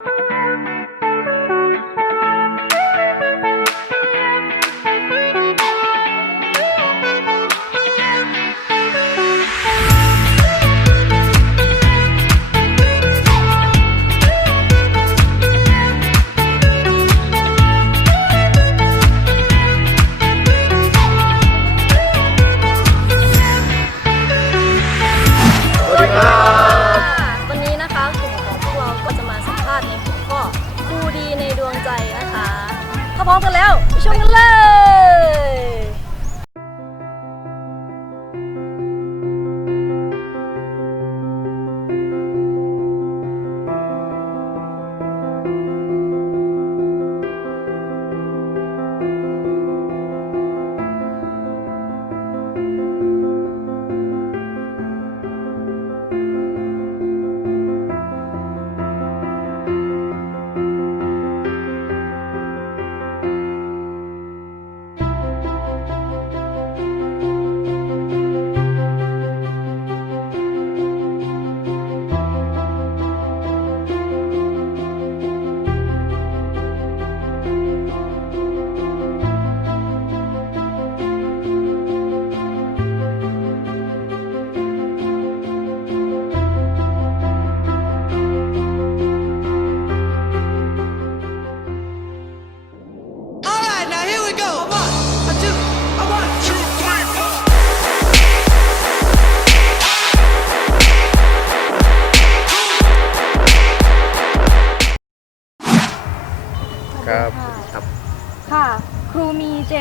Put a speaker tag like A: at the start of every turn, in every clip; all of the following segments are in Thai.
A: ส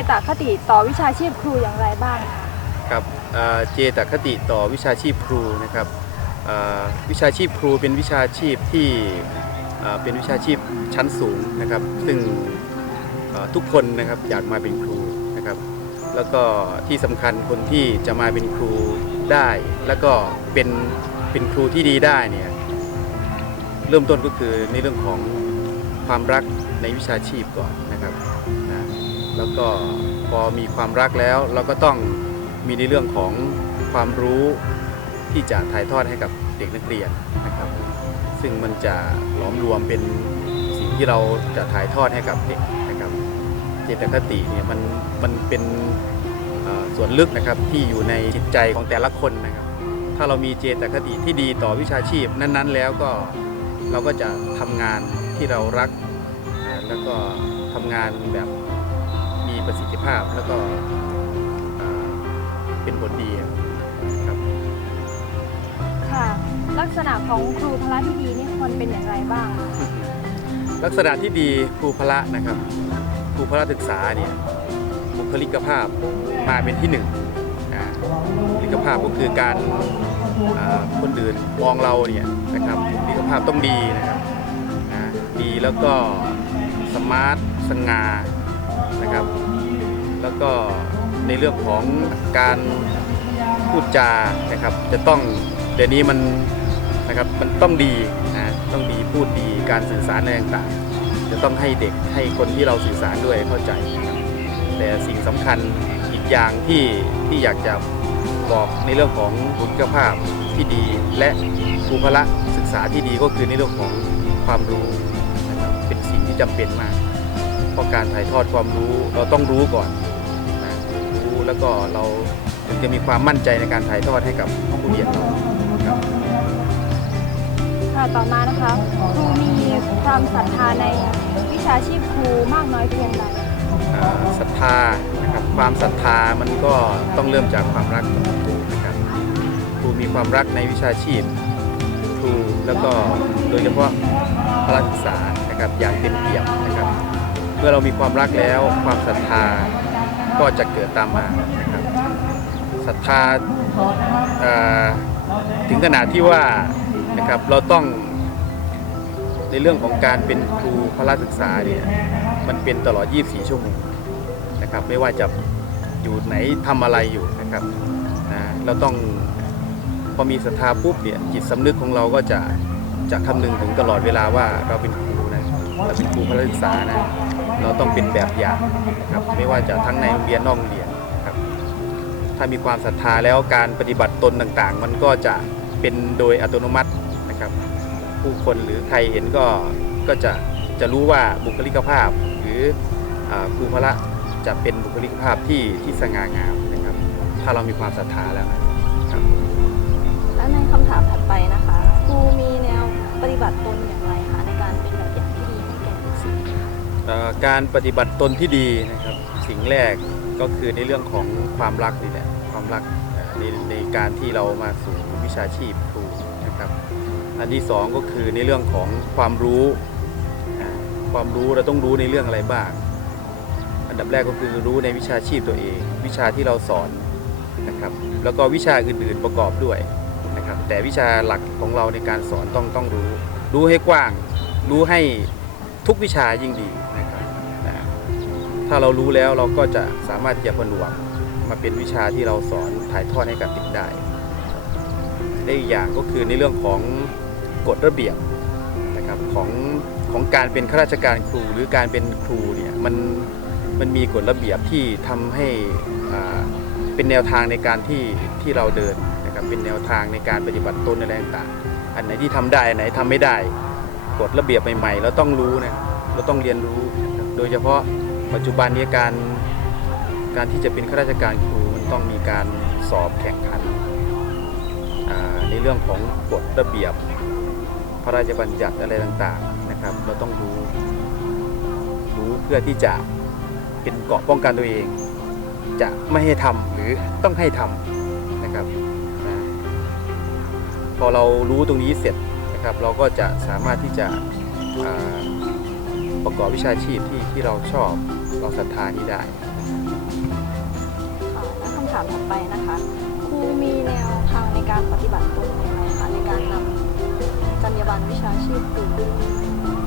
B: ตคติต่อวิชาชีพครูอย่างไรบ้างคะ
A: ครับเจตคติต่อวิชาชีพครูนะครับวิชาชีพครูเป็นวิชาชีพที่เป็นวิชาชีพชั้นสูงนะครับ ซึ่งทุกคนนะครับอยากมาเป็นครูนะครับ แล้วก็ที่สำคัญคนที่จะมาเป็นครูได้ แล้วก็เป็นเป็นครูที่ดีได้เนี่ยเริ่มต้นก็คือในเรื่องของความรักในวิชาชีพก่อน แล้วก็พอมีความรักแล้วเราก็ต้องมีในเรื่องของความรู้ที่จะถ่ายทอดให้กับเด็กนักเรียนนะครับ ซึ่งมันจะหลอมรวมเป็นสิ่งที่เราจะถ่ายทอดให้กับเด็กนะครับเจตคติเนี่ยมันมันเป็นส่วนลึกนะครับที่อยู่ในจิตใจของแต่ละคนนะครับ ถ้าเรามีเจตคติที่ดีต่อวิชาชีพนั้นๆ แล้วก็เราก็จะทำงานที่เรารัก แล้วก็ทำงานแบบ ประสิทธิภาพแล้วก็อ่าเป็นผลดีครับ
B: ค่ะ ลักษณะของครูพละที่ดีนี่ควรเป็นอย่างไรบ้างคะ
A: ลักษณะที่ดีครูพละนะครับ ครูพละศึกษาเนี่ยบุคลิกภาพมาเป็นที่หนึ่งนะบุคลิกภาพก็คือการอ่าคนอื่นมองเราเนี่ยนะครับบุคลิกภาพต้องดีนะครับนะดีแล้วก็สมาร์ทสง่านะครับ แล้วก็ในเรื่องของการพูดจานะครับ จะต้องเดี๋ยวนี้มันนะครับมันต้องดีนะต้องดีพูดดีการสื่อสารอะไรต่างๆ จะต้องให้เด็กให้คนที่เราสื่อสารด้วยเข้าใจนะครับแต่สิ่งสำคัญอีกอย่างที่ที่อยากจะบอกในเรื่องของบุคลภาพที่ดีและครูพละศึกษาที่ดีก็คือในเรื่องของความรู้นะครับเป็นสิ่งที่จำเป็นมาก เพราะการถ่ายทอดความรู้เราต้องรู้ก่อน แล้วก็เราถึงจะมีความมั่นใจในการถ่ายทอดให้กับผู้เรียนเราครับ
B: ค่ะต่อมานะคะครูมีความศรัทธาในวิชาชีพครูมากน้อยเพียงใด
A: อ่าศรัทธานะครับความศรัทธามันก็ต้องเริ่มจากความรักก่อนนะครับครูมีความรักในวิชาชีพครูแล้วก็โดยเฉพาะพละศึกษานะครับอย่างเต็มเปี่ยมนะครับ เมื่อเรามีความรักแล้วความศรัทธา ก็จะเกิดตามมานะครับศรัทธาถึงขนาดที่ว่านะครับเราต้องในเรื่องของการเป็นครูพละศึกษาเนี่ยมันเป็นตลอด 24 ชั่วโมงนะครับไม่ว่าจะอยู่ไหนทำอะไรอยู่นะครับนะเราต้องพอมีศรัทธาปุ๊บเนี่ยจิตสำนึกของเราก็จะจะคำนึงถึงตลอดเวลาว่าเราเป็นครูนะเราเป็นครูพละศึกษานะ เราต้องเป็นแบบอย่างนะครับไม่ว่าจะทั้งในโรงเรียนนอกโรงเรียนครับถ้ามีความศรัทธาแล้วการปฏิบัติตนต่างๆ มันก็จะเป็นโดยอัตโนมัตินะครับ ผู้คนหรือใครเห็นก็ก็จะจะรู้ว่าบุคลิกภาพ หรือครูพระจะเป็นบุคลิกภาพที่ที่สง่างามนะครับ ถ้าเรามีความศรัทธาแล้วนะครับ
C: และในคำถามถัดไปนะคะครูมีแนวปฏิบัติตนอย่างไร การป
A: ฏิบัติตนที่ดีนะครับ สิ่งแรกก็คือในเรื่องของความรักนี่แหละความรักในในการที่เรามาสู่วิชาชีพครูนะครับ อันที่สองก็คือในเรื่องของความรู้ความรู้เราต้องรู้ในเรื่องอะไรบ้าง อันดับแรกก็คือรู้ในวิชาชีพตัวเอง วิชาที่เราสอนนะครับ แล้วก็วิชาอื่นๆประกอบด้วยนะครับ แต่วิชาหลักของเราในการสอนต้องต้องรู้ รู้ให้กว้าง รู้ให้ทุกวิชายิ่งดี ถ้าเรารู้แล้วเราก็จะสามารถที่จะผนวกมาเป็นวิชาที่เราสอนถ่ายทอดให้กับเด็กได้ครับและอีกอย่างก็คือในเรื่องของกฎระเบียบนะครับของของการเป็นข้าราชการครูหรือการเป็นครูเนี่ยมันมันมีกฎระเบียบที่ทำให้อ่าเป็นแนวทางในการที่ที่เราเดินนะครับเป็นแนวทางในการปฏิบัติตนอะไรต่างๆอันไหนที่ทำได้อันไหนทำไม่ได้กฎระเบียบใหม่ๆ เราต้องรู้นะเราต้องเรียนรู้โดยเฉพาะ ปัจจุบันนี้การการที่จะเป็นข้าราชการครูมันต้องมีการสอบแข่งขันในเรื่องของกฎระเบียบ พระราชบัญญัติอะไรต่างๆนะครับ เราต้องรู้รู้เพื่อที่จะเป็นเกราะป้องกันตัวเอง จะไม่ให้ทำหรือต้องให้ทำนะครับพอเรารู้ตรงนี้เสร็จนะครับ เราก็จะสามารถที่จะ ประกอบวิชาชีพที่ที่เราชอบเราศรัทธานี้ได้
C: ค่ะและคำถามถัดไปนะคะครูมีแนวทางในการปฏิบัติตนอย่างไรคะในการนำจรรยาบรรณวิชาชีพครู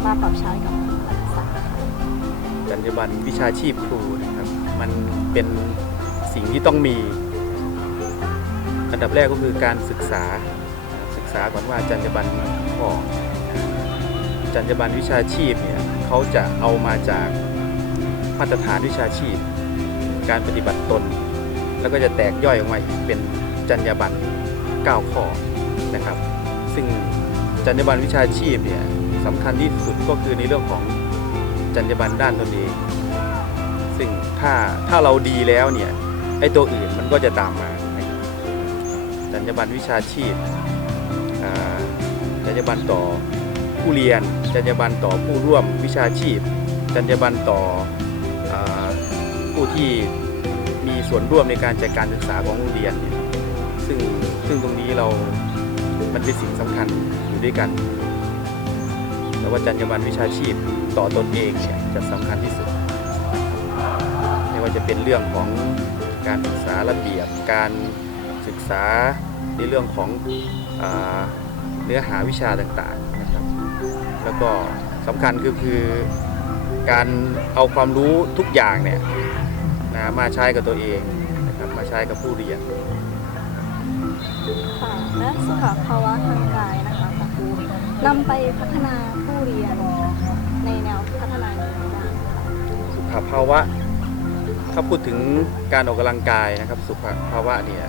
C: มาปรับใช้กับนักศึกษาค่ะ
A: จรรยาบรรณวิชาชีพครูนะครับ มันเป็นสิ่งที่ต้องมีอันดับแรกก็คือการศึกษาศึกษาก่อนว่าจรรยาบรรณข้อจรรยาบรรณวิชาชีพเนี่ย เขาจะเอามาจากมาตรฐานวิชาชีพ การปฏิบัติตน แล้วก็จะแตกย่อยออกมาอีกเป็นจรรยาบรรณ9ข้อนะครับ ซึ่งจรรยาบรรณวิชาชีพเนี่ยสำคัญที่สุดก็คือในเรื่องของจรรยาบรรณด้านตนเอง ซึ่งถ้าถ้าเราดีแล้วเนี่ยไอ้ตัวอื่นมันก็จะตามมานะครับจรรยาบรรณวิชาชีพจรรยาบรรณต่อ ผู้เรียน จรรยาบรรณต่อผู้ร่วมวิชาชีพ จรรยาบรรณต่ออผู้ที่มีส่วนร่วมในการจัดการศึกษาของโรงเรียนเนี่ยซึ่งซึ่งตรงนี้เรา มันเป็นสิ่งสำคัญอยู่ด้วยกัน แต่ว่าจรรยาบรรณวิชาชีพต่อตนเองเนี่ยจะสำคัญที่สุด ไม่ว่าจะเป็นเรื่องของการศึกษาระเบียบ การศึกษาในเรื่องของอเนื้อหาวิชาต่าง แล้วก็สำคัญก็คือการเอาความรู้ทุกอย่างเนี่ยนะมาใช้กับตัวเองนะครับมาใช้กับผู้เรียน
C: ค่ะและสุขภาวะทางกายนะคะของครูนำไปพัฒนาผู้เรียนในแนวพัฒนาอย่างไรบ้างคะ
A: สุขภาวะถ้าพูดถึงการออกกำลังกายนะครับสุขภาวะเนี่ย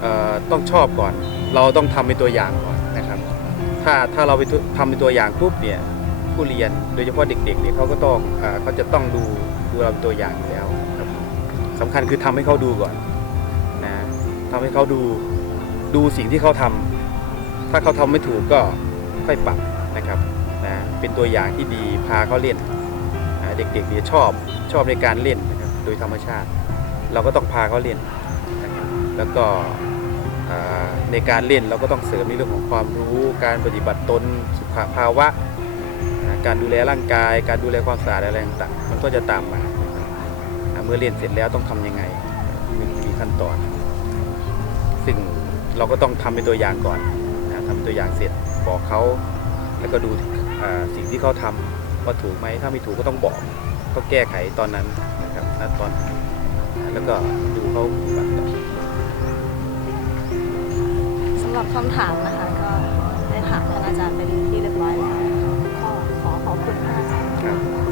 A: เอ่อต้องชอบก่อน เราต้องทำเป็นตัวอย่างก่อนนะครับ ถ้าถ้าเราไปทำเป็นตัวอย่างปุ๊บเนี่ยผู้เรียนโดยเฉพาะเด็กๆเนี่ยเขาก็ต้องเอ่อเขาจะต้องดูดูเราเป็นตัวอย่างอยู่แล้วครับสำคัญคือทำให้เขาดูก่อนนะทำให้เขาดูดูสิ่งที่เขาทำถ้าเขาทำไม่ถูกก็ค่อยปรับนะครับนะเป็นตัวอย่างที่ดีพาเขาเล่นเด็กๆเนี่ยชอบชอบในการเล่นนะครับโดยธรรมชาติ เราก็ต้องพาเขาเล่นนะครับแล้วก็ ในการเล่นเราก็ต้องเสริมในเรื่องของความรู้ การปฏิบัติตนสุขภาวะ การดูแลร่างกาย การดูแลความสะอาดอะไรต่างๆมันก็จะตามมา เมื่อเล่นเสร็จแล้วต้องทำยังไงมีขั้นตอน ซึ่งเราก็ต้องทำเป็นตัวอย่างก่อนทำเป็นตัวอย่างเสร็จบอกเขาแล้วก็ดูสิ่งที่เขาทำว่าถูกไหมถ้าไม่ถูกก็ต้องบอกก็แก้ไขตอนนั้นนะครับณตอนนั้นแล้วก็ดูเขาปฏิบัติ
C: คำถามนะคะก็ได้ถามท่านอาจารย์ไปเป็นที่เรียบร้อยแล้วก็ขอขอบคุณท่านอาจารย์
A: ครับ